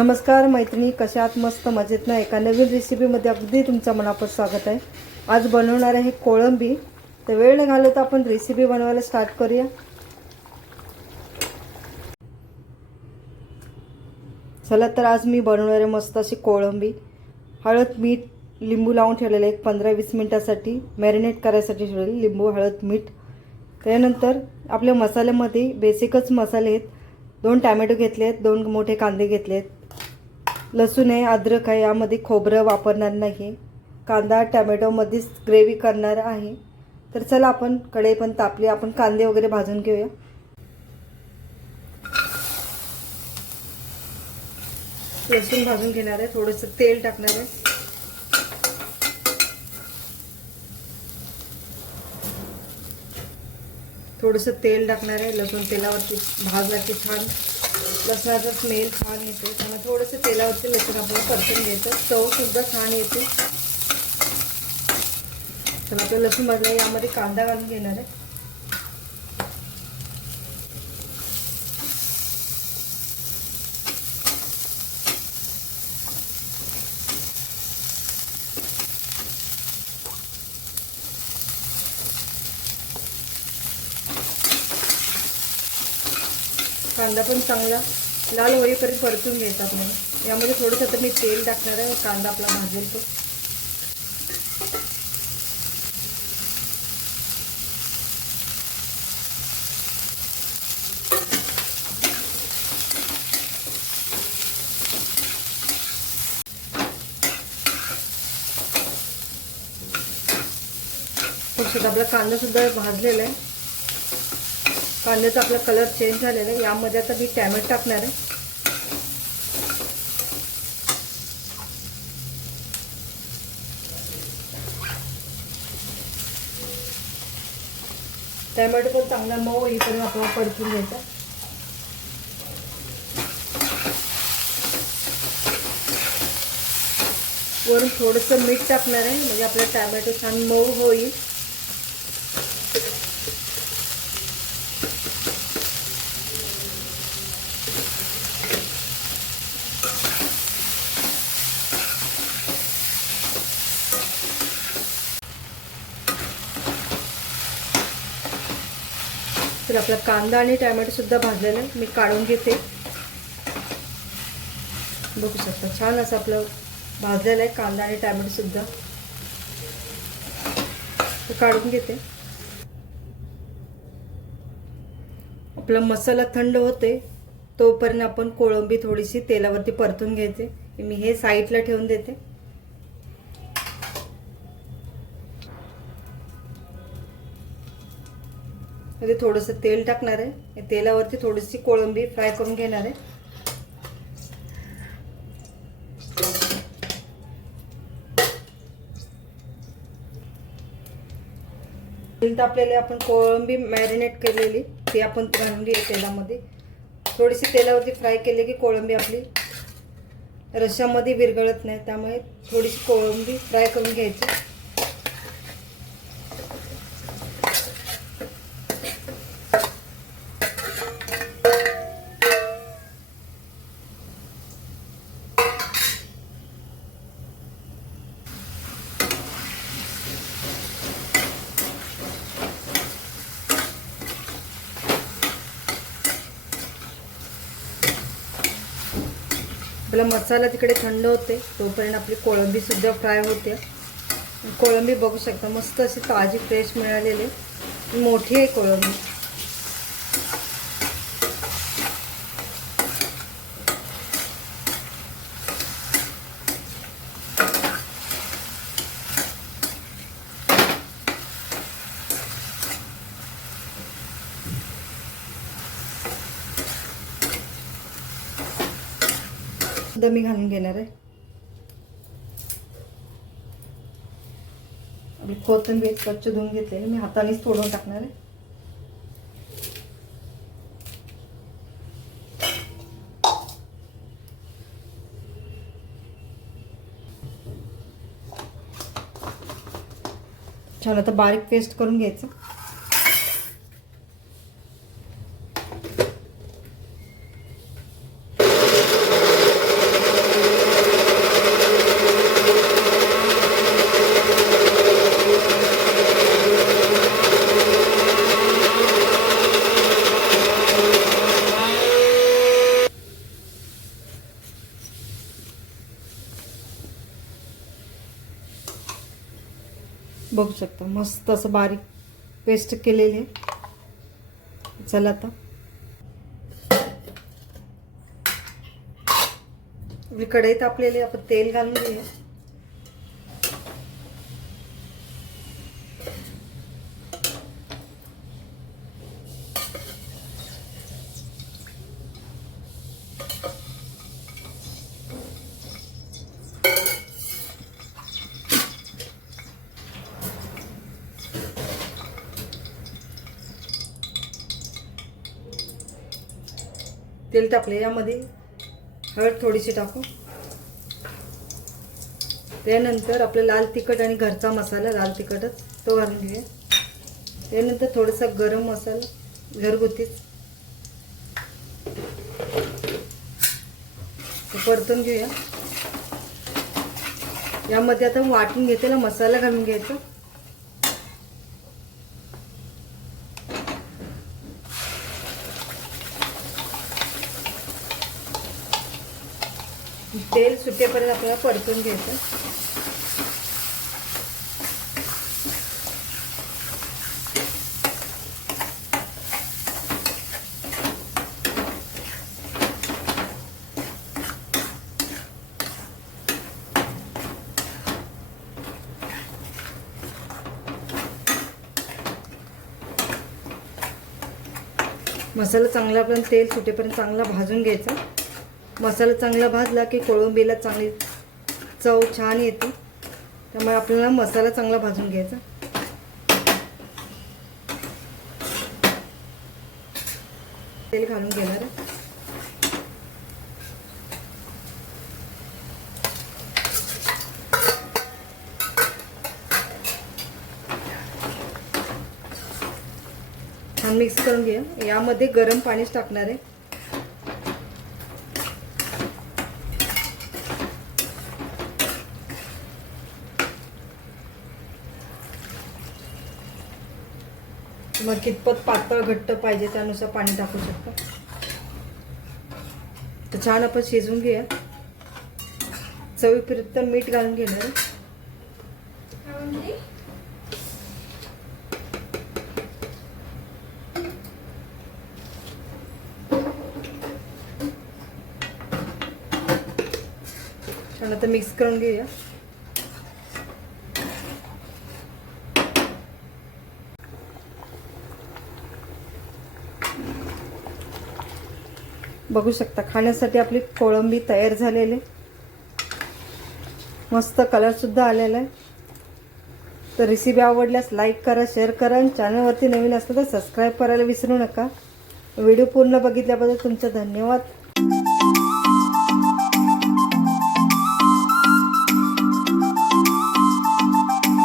नमस्कार मैत्रिणी. कशा मस्त मजेत ना? एका नवीन रेसिपीमध्ये अगदी तुमचं मनापासून स्वागत आहे. आज बनवणार आहे कोळंबी. तर वेळ न घालवता आपण रेसिपी बनवायला स्टार्ट करूया. चला तर आज मी बनवणार आहे मस्त अशी कोळंबी. हळद मीठ लिंबू लावून ठेवलेलं आहे. एक पंधरा वीस मिनटासाठी मॅरिनेट करायसाठी ठेवलेली लिंबू हळद मीठ. त्यानंतर आपल्या मसाल्यामध्ये बेसिकच मसाले आहेत. दोन टॅमॅटो घेतले आहेत. दोन मोठे कांदे घेतले आहेत. लसूण आहे अद्रक आहे यामध्ये खोबरं वापरणार नाही. कांदा टॅमॅटोमध्येच ग्रेव्ही करणार आहे. तर चला आपण कढई पण तापली आपण कांदे वगैरे भाजून घेऊया. लसूण भाजून घेणार आहे थोडंसं तेल टाकणार आहे. थोडंसं तेल टाकणार आहे लसूण तेलावरती भाजला की छान. लसणाचा स्मेल छान येतो. त्यामुळे थोडंसं तेलावरती लसूण आपल्याला परतून घ्यायचं. चवसुद्धा छान येते. तर आपलं लसूण भाजला यामध्ये कांदा घालून घेणार आहे. कांदा पण चांगला लाल होईपर्यंत परतून घ्यायचा आपल्याला यामध्ये थोडंसं आता मी तेल टाकणार आहे कांदा आपला भाजेल तो. आपला कांदा सुद्धा भाजलेला आहे. कांद्याचा आपला कलर चेंज झालेला आहे. यामध्ये आता मी टॅमॅटो टाकणार आहे. टॅमॅटो पण चांगला मऊ होईपर्यंत आपल्याला परतून घ्यायचा. वरून थोडंसं मीठ टाकणार आहे. म्हणजे आपला टॅमॅटो छान मऊ होईल. तर आपला कांदा आणि टॅमॅटोसुद्धा भाजलेला आहे. मी काढून घेते. बघू शकता छान असं आपलं भाजलेलं आहे कांदा आणि टॅमॅटोसुद्धा काढून घेते. आपला मसाला थंड होते तोपर्यंत आपण कोळंबी थोडीशी तेलावरती परतून घ्यायचे. मी हे साईडला ठेवून देते. मध्ये थोडंसं तेल टाकणार आहे. तेलावरती थोडीशी कोळंबी फ्राय करून घेणार आहे. नंतर तापलेले आपण कोळंबी मॅरिनेट केलेली ती आपण घालून घे तेलामध्ये. थोडीशी तेलावरती फ्राय केली की कोळंबी आपली रश्श्यामध्ये विरघळत नाही त्यामुळे थोडीशी कोळंबी फ्राय करून घ्यायची. आपला मसाला तिकडे थंड होते तोपर्यंत आपली कोळंबीसुद्धा फ्राय होते. कोळंबी बघू शकता मस्त अशी ताजी फ्रेश मिळालेली. मोठी आहे कोळंबी. दमी घालून घेणार आहे. आपली कोथिंबीर स्वच्छ धुवून घेतलेली मी हातानेच तोडून टाकणार आहे. छान आता बारीक पेस्ट करून घ्यायचं. बघू शकता. मस्त असं बारीक पेस्ट केलेली आहे. चला आता. आपली कढई तापलेली आपण तेल घालून घेऊया. तेल टाकले यामध्ये हळद थोडीशी टाकू. त्यानंतर आपलं लाल तिखट आणि घरचा मसाला लाल तिखटच तो घालून घेऊया. त्यानंतर थोडासा गरम मसाला घरगुतीच. परतून घेऊया. यामध्ये आता वाटून घेतलेला मसाला घालून घ्यायचा. तेल सुटेपर्यंत आपल्याला परतून घ्यायचं. मसाला चांगला आपण तेल सुटेपर्यंत चांगला भाजून घ्यायचा. मसाला चांगला भाजला की कोळंबीला चांगली चव छान येते. त्यामुळे आपल्याला मसाला चांगला भाजून घ्यायचा. तेल घालून घेणार आहे. मिक्स करून घ्या यामध्ये गरम पाणीच टाकणार आहे. मग कितपत पातळ घट्ट पाहिजे त्यानुसार पाणी टाकू शकतो. तर छान आपण शिजवून घेऊया. चवीपर्यंत मीठ घालून घेणार. छान आता मिक्स करून घेऊया. बघू शकता. खाण्यासाठी आपली कोळंबी तयार झालेली. मस्त कलरसुद्धा आलेला आहे. तर रेसिपी आवडल्यास लाईक करा शेअर करा आणि चॅनलवरती नवीन असलं तर सबस्क्राईब करायला विसरू नका. व्हिडिओ पूर्ण बघितल्याबद्दल तुमचं धन्यवाद.